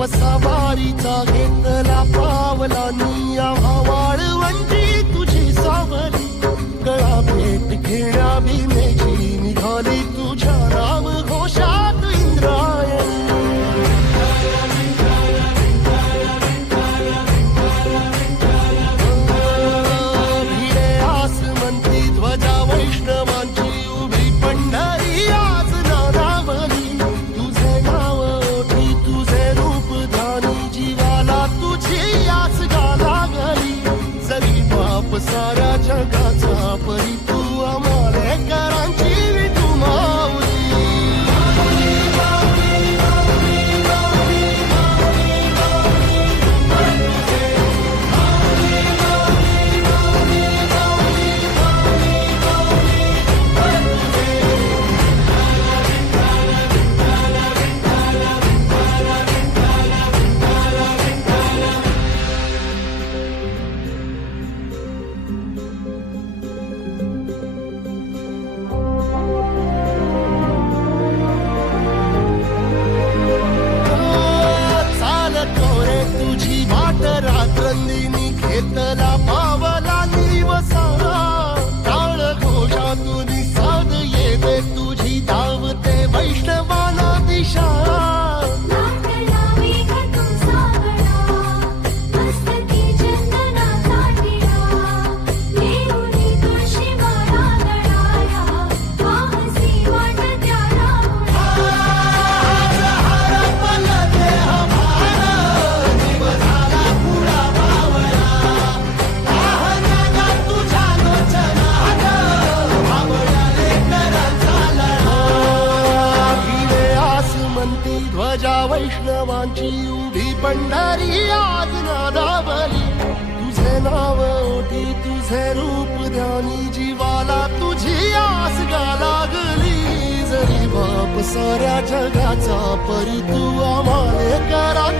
वसावारीचा घेतला पावला निया वाळवंटी तुझी सावली गळा भेट घेण्या भीमेची निघाली तुझ्या नाम घोषात इंद्रायणी भिडे आसमंती ध्वजा वैष्णवांची उभी पंढरी आज नारावली तुझे नाव ओठी तुझे रूप ध्यानी जीवाला तुझी आस गाला गली जरी बाप साऱ्या जगाचा परी तू आमालेकरांची विठू माऊली रात्रंदिनी घेतला पावला निवसारा टाळ घोषातून साध येते तुझी धावते वैष्णवाला दिशा ध्वजा वैष्णवांची उभी पंढरी आज नादावली तुझे नाव ओठी तुझे रूप ध्यानी जीवाला तुझी आस गा लागली जरी बाप साऱ्या जगाचा परी तू आम्हालेकरांची